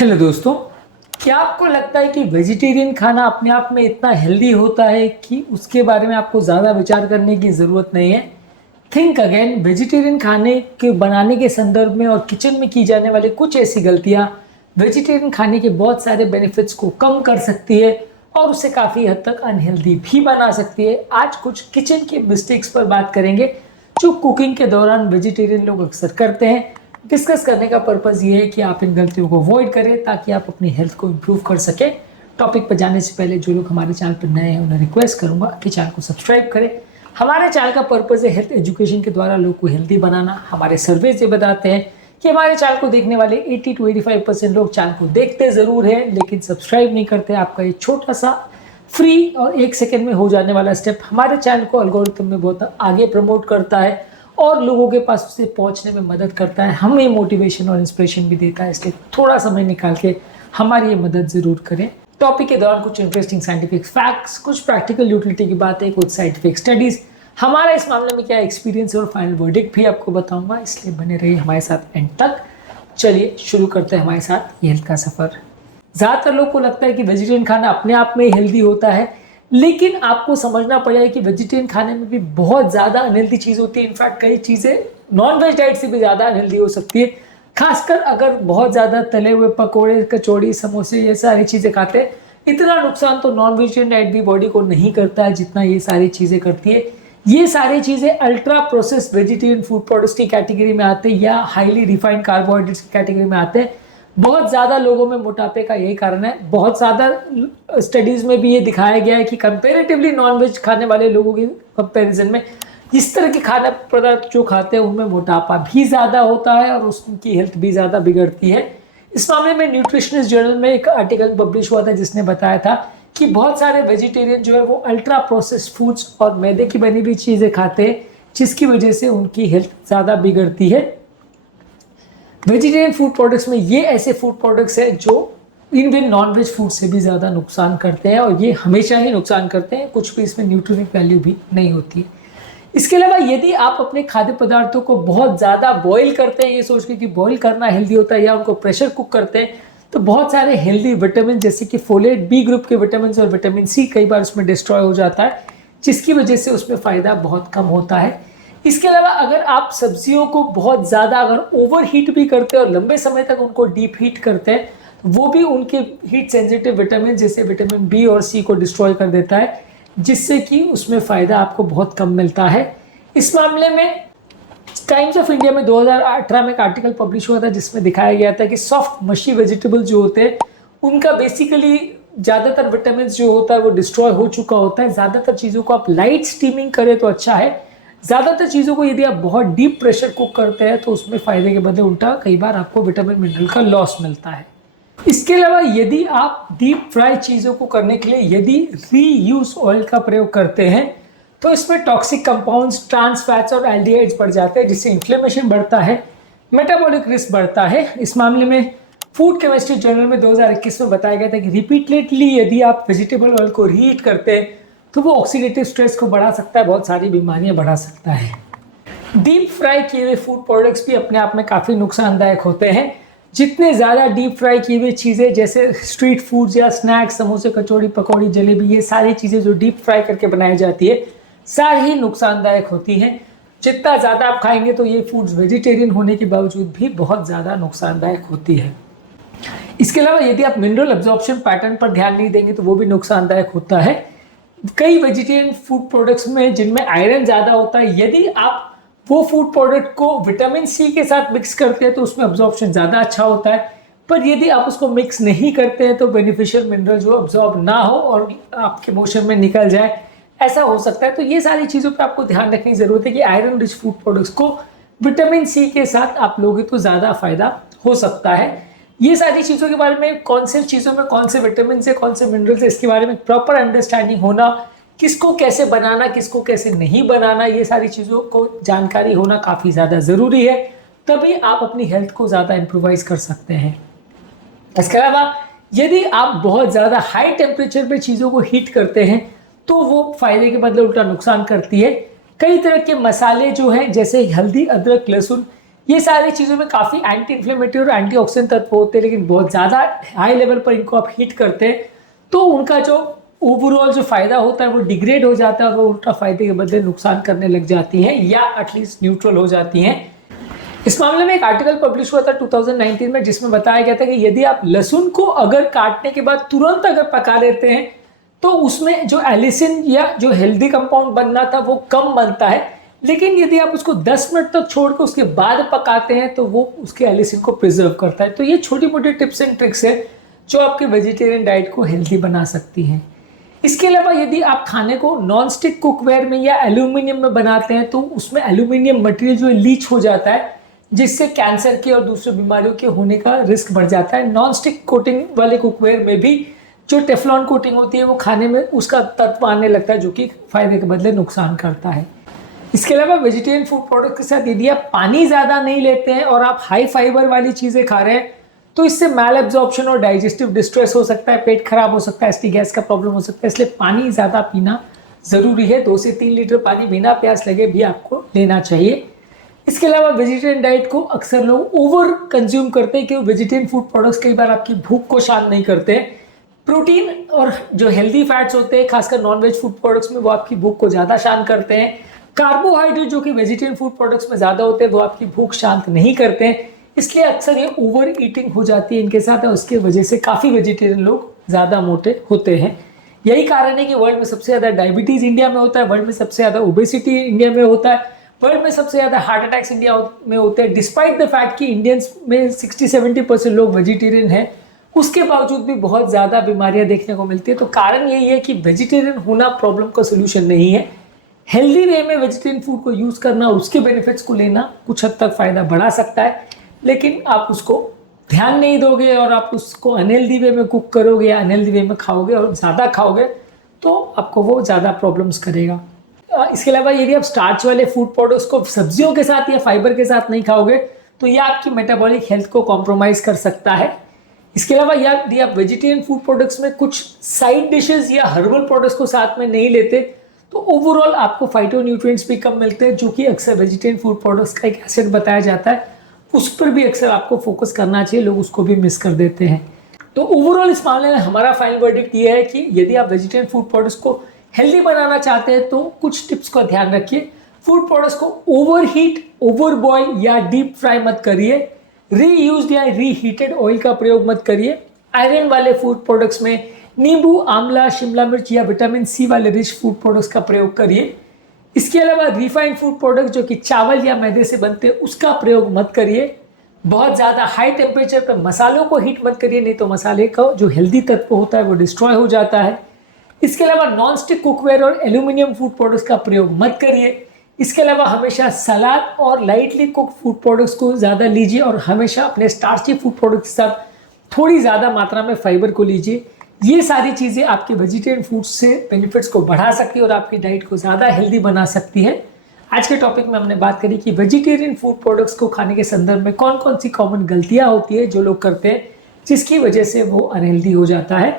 Hello दोस्तों, क्या आपको लगता है कि वेजिटेरियन खाना अपने आप में इतना हेल्दी होता है कि उसके बारे में आपको ज़्यादा विचार करने की ज़रूरत नहीं है? Think again. वेजिटेरियन खाने के बनाने के संदर्भ में और किचन में की जाने वाली कुछ ऐसी गलतियाँ वेजिटेरियन खाने के बहुत सारे बेनिफिट्स को कम कर सकती है और उसे काफ़ी हद तक अनहेल्दी भी बना सकती है। आज कुछ किचन के मिस्टेक्स पर बात करेंगे जो कुकिंग के दौरान वेजिटेरियन लोग अक्सर करते हैं। डिस्कस करने का पर्पज़ ये है कि आप इन गलतियों को अवॉइड करें ताकि आप अपनी हेल्थ को इम्प्रूव कर सकें। टॉपिक पर जाने से पहले जो लोग हमारे चैनल पर नए हैं उन्हें रिक्वेस्ट करूंगा कि चैनल को सब्सक्राइब करें। हमारे चैनल का पर्पज़ है हेल्थ एजुकेशन के द्वारा लोग को हेल्दी बनाना। हमारे सर्वेज ये बताते हैं कि हमारे चैनल को देखने वाले 80 to 85% लोग चैनल को देखते ज़रूर हैं लेकिन सब्सक्राइब नहीं करते। आपका ये छोटा सा फ्री और 1 सेकेंड में हो जाने वाला स्टेप हमारे चैनल को एल्गोरिथम में बहुत आगे प्रमोट करता है और लोगों के पास उसे पहुंचने में मदद करता है। हमें मोटिवेशन और इंस्पिरेशन भी देता है, इसलिए थोड़ा समय निकाल के हमारी ये मदद ज़रूर करें। टॉपिक के दौरान कुछ इंटरेस्टिंग साइंटिफिक फैक्ट्स, कुछ प्रैक्टिकल यूटिलिटी की बातें, कुछ साइंटिफिक स्टडीज़, हमारा इस मामले में क्या एक्सपीरियंस और फाइनल वर्डिक्ट भी आपको बताऊंगा, इसलिए बने रहिए हमारे साथ एंड तक। चलिए शुरू करते हैं हमारे साथ हेल्थ का सफ़र। ज़्यादातर लोग को लगता है कि वेजिटेरियन खाना अपने आप में हेल्दी होता है, लेकिन आपको समझना पड़ेगा कि वेजिटेरियन खाने में भी बहुत ज़्यादा अनहेल्दी चीज़ होती है। इनफैक्ट कई चीज़ें नॉन वेज डाइट से भी ज़्यादा अनहेल्दी हो सकती है, खासकर अगर बहुत ज़्यादा तले हुए पकौड़े, कचौड़ी, समोसे ये सारी चीज़ें खाते हैं। इतना नुकसान तो नॉन वेजिटेरियन डाइट भी बॉडी को नहीं करता है जितना ये सारी चीज़ें करती है। ये सारी चीज़ें ultra process vegetarian food products की कैटेगरी में आते हैं या हाईली रिफाइंड कार्बोहाइड्रेट्स की कैटेगरी में आते हैं। बहुत ज़्यादा लोगों में मोटापे का यही कारण है। बहुत ज़्यादा स्टडीज़ में भी ये दिखाया गया है कि कंपैरेटिवली नॉनवेज खाने वाले लोगों के कंपैरिजन में इस तरह के खाना पदार्थ जो खाते हैं उनमें मोटापा भी ज़्यादा होता है और उसकी हेल्थ भी ज़्यादा बिगड़ती है। इस मामले में न्यूट्रिशनिस्ट जर्नल में एक आर्टिकल पब्लिश हुआ था जिसने बताया था कि बहुत सारे वेजिटेरियन जो है वो अल्ट्रा प्रोसेस्ड फूड्स और मैदे की बनी हुई चीज़ें खाते हैं, जिसकी वजह से उनकी हेल्थ ज़्यादा बिगड़ती है। वेजिटेरियन फूड प्रोडक्ट्स में ये ऐसे फूड प्रोडक्ट्स हैं जो इंडियन नॉन-वेज फूड से भी ज़्यादा नुकसान करते हैं और ये हमेशा ही नुकसान करते हैं, कुछ भी इसमें न्यूट्रिएंट वैल्यू भी नहीं होती है। इसके अलावा यदि आप अपने खाद्य पदार्थों को बहुत ज़्यादा बॉईल करते हैं ये सोच के कि बॉईल करना हेल्दी होता है या उनको प्रेशर कुक करते हैं, तो बहुत सारे हेल्दी विटामिन जैसे कि फोलेट, बी ग्रुप के विटामिन और विटामिन सी कई बार उसमें डिस्ट्रॉय हो जाता है, जिसकी वजह से उसमें फ़ायदा बहुत कम होता है। इसके अलावा अगर आप सब्जियों को बहुत ज़्यादा अगर ओवर हीट भी करते हैं और लंबे समय तक उनको डीप हीट करते हैं, तो वो भी उनके हीट सेंसिटिव विटामिन जैसे विटामिन बी और सी को डिस्ट्रॉय कर देता है, जिससे कि उसमें फ़ायदा आपको बहुत कम मिलता है। इस मामले में टाइम्स ऑफ इंडिया में 2018 में एक आर्टिकल पब्लिश हुआ था जिसमें दिखाया गया था कि सॉफ्ट मशी वेजिटेबल जो होते हैं उनका बेसिकली ज़्यादातर विटामिन जो होता है वो डिस्ट्रॉय हो चुका होता है। ज़्यादातर चीज़ों को आप लाइट स्टीमिंग करें तो अच्छा है, ज़्यादातर चीज़ों को यदि आप बहुत डीप प्रेशर कुक करते हैं तो उसमें फ़ायदे के बदले उल्टा कई बार आपको विटामिन मिनरल का लॉस मिलता है। इसके अलावा यदि आप डीप फ्राई चीज़ों को करने के लिए यदि रीयूज ऑयल का प्रयोग करते हैं तो इसमें टॉक्सिक कंपाउंड्स, ट्रांस फैट्स और एल्डिहाइड्स बढ़ जाते हैं, जिससे इन्फ्लेमेशन बढ़ता है, मेटाबॉलिक रिस्क बढ़ता है। इस मामले में फूड केमिस्ट्री जर्नल में 2021 में बताया गया था कि रिपीटेडली यदि आप वेजिटेबल ऑयल को रीहीट करते हैं तो वो ऑक्सीडेटिव स्ट्रेस को बढ़ा सकता है, बहुत सारी बीमारियां बढ़ा सकता है। डीप फ्राई किए हुए फूड प्रोडक्ट्स भी अपने आप में काफ़ी नुकसानदायक होते हैं। जितने ज़्यादा डीप फ्राई की हुई चीज़ें जैसे स्ट्रीट फूड्स या स्नैक्स, समोसे, कचौड़ी, पकौड़ी, जलेबी, ये सारी चीज़ें जो डीप फ्राई करके बनाई जाती है सारी ही नुकसानदायक होती हैं। जितना ज़्यादा आप खाएंगे तो ये फूड्स वेजिटेरियन होने के बावजूद भी बहुत ज़्यादा नुकसानदायक होती है। इसके अलावा यदि आप मिनरल एब्जॉर्प्शन पैटर्न पर ध्यान नहीं देंगे तो वो भी नुकसानदायक होता है। कई वेजिटेरियन फूड प्रोडक्ट्स में जिनमें आयरन ज़्यादा होता है, यदि आप वो फूड प्रोडक्ट को विटामिन सी के साथ मिक्स करते हैं तो उसमें एब्जॉर्प्शन ज़्यादा अच्छा होता है, पर यदि आप उसको मिक्स नहीं करते हैं तो बेनिफिशियल मिनरल जो एब्जॉर्ब ना हो और आपके मोशन में निकल जाए, ऐसा हो सकता है। तो ये सारी चीज़ों पर आपको ध्यान रखने की ज़रूरत है कि आयरन रिच फूड प्रोडक्ट्स को विटामिन सी के साथ आप लोगे तो ज़्यादा फायदा हो सकता है। ये सारी चीज़ों के बारे में, कौन से चीज़ों में कौन से विटामिन से, कौन से मिनरल्स है, इसके बारे में प्रॉपर अंडरस्टैंडिंग होना, किसको कैसे बनाना, किसको कैसे नहीं बनाना, ये सारी चीज़ों को जानकारी होना काफ़ी ज़्यादा ज़रूरी है, तभी आप अपनी हेल्थ को ज़्यादा इम्प्रूवाइज कर सकते हैं। इसके अलावा यदि आप बहुत ज़्यादा हाई टेम्परेचर पे चीज़ों को हीट करते हैं तो वो फ़ायदे के बदले उल्टा नुकसान करती है। कई तरह के मसाले जो हैं जैसे हल्दी, अदरक, लहसुन, ये सारी चीज़ों में काफ़ी एंटी इन्फ्लेमेटरी और एंटीऑक्सीडेंट तत्व होते हैं, लेकिन बहुत ज़्यादा हाई लेवल पर इनको आप हीट करते हैं तो उनका जो ओवरऑल जो फायदा होता है वो डिग्रेड हो जाता है और वो उल्टा फायदे के बदले नुकसान करने लग जाती हैं या एटलीस्ट न्यूट्रल हो जाती हैं। इस मामले में एक आर्टिकल पब्लिश हुआ था 2019 में, जिसमें बताया गया था कि यदि आप लहसुन को अगर काटने के बाद तुरंत अगर पका लेते हैं तो उसमें जो एलिसिन या जो हेल्दी कंपाउंड बनना था वो कम बनता है, लेकिन यदि आप उसको 10 मिनट तक छोड़ कर उसके बाद पकाते हैं तो वो उसके एलिसिन को प्रिजर्व करता है। तो ये छोटी मोटी टिप्स एंड ट्रिक्स है जो आपके वेजिटेरियन डाइट को हेल्दी बना सकती हैं। इसके अलावा यदि आप खाने को नॉन स्टिक कुकवेयर में या एल्यूमिनियम में बनाते हैं तो उसमें एल्यूमिनियम मटेरियल जो लीच हो जाता है, जिससे कैंसर की और दूसरी बीमारियों के होने का रिस्क बढ़ जाता है। नॉन स्टिक कोटिंग वाले कुकवेयर में भी जो टेफ्लॉन कोटिंग होती है वो खाने में उसका तत्व आने लगता है जो कि फायदे के बदले नुकसान करता है। इसके अलावा वेजिटेरियन फूड प्रोडक्ट के साथ यदि आप पानी ज़्यादा नहीं लेते हैं और आप हाई फाइबर वाली चीज़ें खा रहे हैं तो इससे मैल एब्जॉर्प्शन और डाइजेस्टिव डिस्ट्रेस हो सकता है, पेट खराब हो सकता है, एसिडिक गैस का प्रॉब्लम हो सकता है। इसलिए पानी ज़्यादा पीना ज़रूरी है। 2 से 3 लीटर पानी बिना प्यास लगे भी आपको लेना चाहिए। इसके अलावा वेजिटेरियन डाइट को अक्सर लोग ओवर कंज्यूम करते हैं क्योंकि वेजिटेरियन फूड प्रोडक्ट्स कई बार आपकी भूख को शांत नहीं करते हैं। प्रोटीन और जो हेल्दी फैट्स होते हैं खासकर नॉन-वेज फूड प्रोडक्ट्स में वो आपकी भूख को ज़्यादा शांत करते हैं। कार्बोहाइड्रेट जो कि वेजिटेरियन फूड प्रोडक्ट्स में ज़्यादा होते हैं वो आपकी भूख शांत नहीं करते हैं, इसलिए अक्सर ये ओवर ईटिंग हो जाती है इनके साथ और उसकी वजह से काफ़ी वेजिटेरियन लोग ज़्यादा मोटे होते हैं। यही कारण है कि वर्ल्ड में सबसे ज़्यादा डायबिटीज़ इंडिया में होता है, वर्ल्ड में सबसे ज़्यादा ओबेसिटी इंडिया में होता है, वर्ल्ड में सबसे ज़्यादा हार्ट अटैक्स इंडिया में होते हैं। डिस्पाइट द फैक्ट कि इंडियंस में 60-70% लोग वेजिटेरियन हैं, उसके बावजूद भी बहुत ज़्यादा बीमारियां देखने को मिलती है। तो कारण यही है कि वेजिटेरियन होना प्रॉब्लम का सोल्यूशन नहीं है। हेल्दी वे में वेजिटेरियन फूड को यूज़ करना, उसके बेनिफिट्स को लेना कुछ हद तक फ़ायदा बढ़ा सकता है, लेकिन आप उसको ध्यान नहीं दोगे और आप उसको अनहेल्दी वे में कुक करोगे या अनहेल्दी वे में खाओगे और ज़्यादा खाओगे तो आपको वो ज़्यादा प्रॉब्लम्स करेगा। इसके अलावा यदि आप स्टार्च वाले फूड प्रोडक्ट्स को सब्जियों के साथ या फाइबर के साथ नहीं खाओगे तो ये आपकी मेटाबॉलिक हेल्थ को कॉम्प्रोमाइज़ कर सकता है। इसके अलावा यदि आप वेजिटेरियन फूड प्रोडक्ट्स में कुछ साइड डिशेस या हर्बल प्रोडक्ट्स को साथ में नहीं लेते तो ओवरऑल आपको फाइटोन्यूट्रिएंट्स भी कम मिलते हैं, जो कि अक्सर वेजिटेरियन फूड प्रोडक्ट्स का एक एसिड बताया जाता है, उस पर भी अक्सर आपको फोकस करना चाहिए, लोग उसको भी मिस कर देते हैं। तो ओवरऑल इस मामले में हमारा फाइनल वर्डिक्ट ये है कि यदि आप वेजिटेरियन फूड प्रोडक्ट्स को हेल्दी बनाना चाहते हैं तो कुछ टिप्स का ध्यान रखिए। फूड प्रोडक्ट्स को ओवर हीट, ओवर बॉयल या डीप फ्राई मत करिए। रीयूज्ड या रीहीटेड ऑयल का प्रयोग मत करिए। आयरन वाले फूड प्रोडक्ट्स में नींबू, आंवला, शिमला मिर्च या विटामिन सी वाले रिच फूड प्रोडक्ट्स का प्रयोग करिए। इसके अलावा रिफाइंड फूड प्रोडक्ट जो कि चावल या मैदे से बनते हैं उसका प्रयोग मत करिए। बहुत ज़्यादा हाई टेम्परेचर पर मसालों को हीट मत करिए, नहीं तो मसाले का जो हेल्दी तत्व होता है वो डिस्ट्रॉय हो जाता है। इसके अलावा नॉन स्टिक कुकवेयर और एल्यूमिनियम फूड प्रोडक्ट्स का प्रयोग मत करिए। इसके अलावा हमेशा सलाद और लाइटली कुक फूड प्रोडक्ट्स को ज़्यादा लीजिए और हमेशा अपने स्टार्ची फूड प्रोडक्ट्स के साथ थोड़ी ज़्यादा मात्रा में फाइबर को लीजिए। ये सारी चीज़ें आपके वेजिटेरियन फूड से बेनिफिट्स को बढ़ा सकती है और आपकी डाइट को ज़्यादा हेल्दी बना सकती है। आज के टॉपिक में हमने बात करी कि वेजिटेरियन फूड प्रोडक्ट्स को खाने के संदर्भ में कौन कौन सी कॉमन गलतियाँ होती है जो लोग करते हैं जिसकी वजह से वो अनहेल्दी हो जाता है।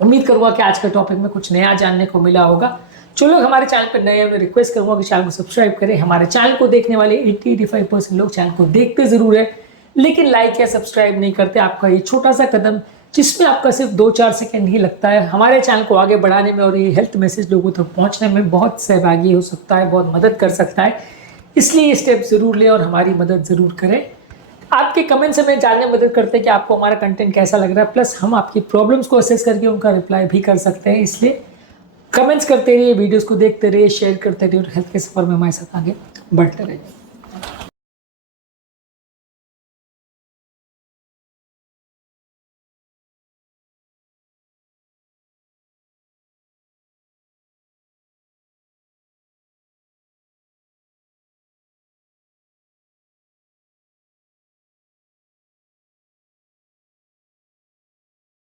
उम्मीद करूँगा कि आज के टॉपिक में कुछ नया जानने को मिला होगा। जो लोग हमारे चैनल पर नए हैं मैं रिक्वेस्ट करूँगा कि चैनल को सब्सक्राइब करें। हमारे चैनल को देखने वाले 80-85% लोग चैनल को देखते ज़रूर है लेकिन लाइक या सब्सक्राइब नहीं करते। आपका ये छोटा सा कदम जिसमें आपका सिर्फ 2-4 सेकंड ही लगता है हमारे चैनल को आगे बढ़ाने में और ये हेल्थ मैसेज लोगों तक पहुंचने में बहुत सहभागी हो सकता है, बहुत मदद कर सकता है। इसलिए ये स्टेप ज़रूर लें और हमारी मदद ज़रूर करें। आपके कमेंट्स हमें जानने में मदद करते हैं कि आपको हमारा कंटेंट कैसा लग रहा है, प्लस हम आपकी प्रॉब्लम्स को असेस करके उनका रिप्लाई भी कर सकते हैं। इसलिए कमेंट्स करते रहिए, वीडियोज़ को देखते रहिए, शेयर करते रहिए और हेल्थ के सफ़र में हमारे साथ आगे बढ़ते रहिए।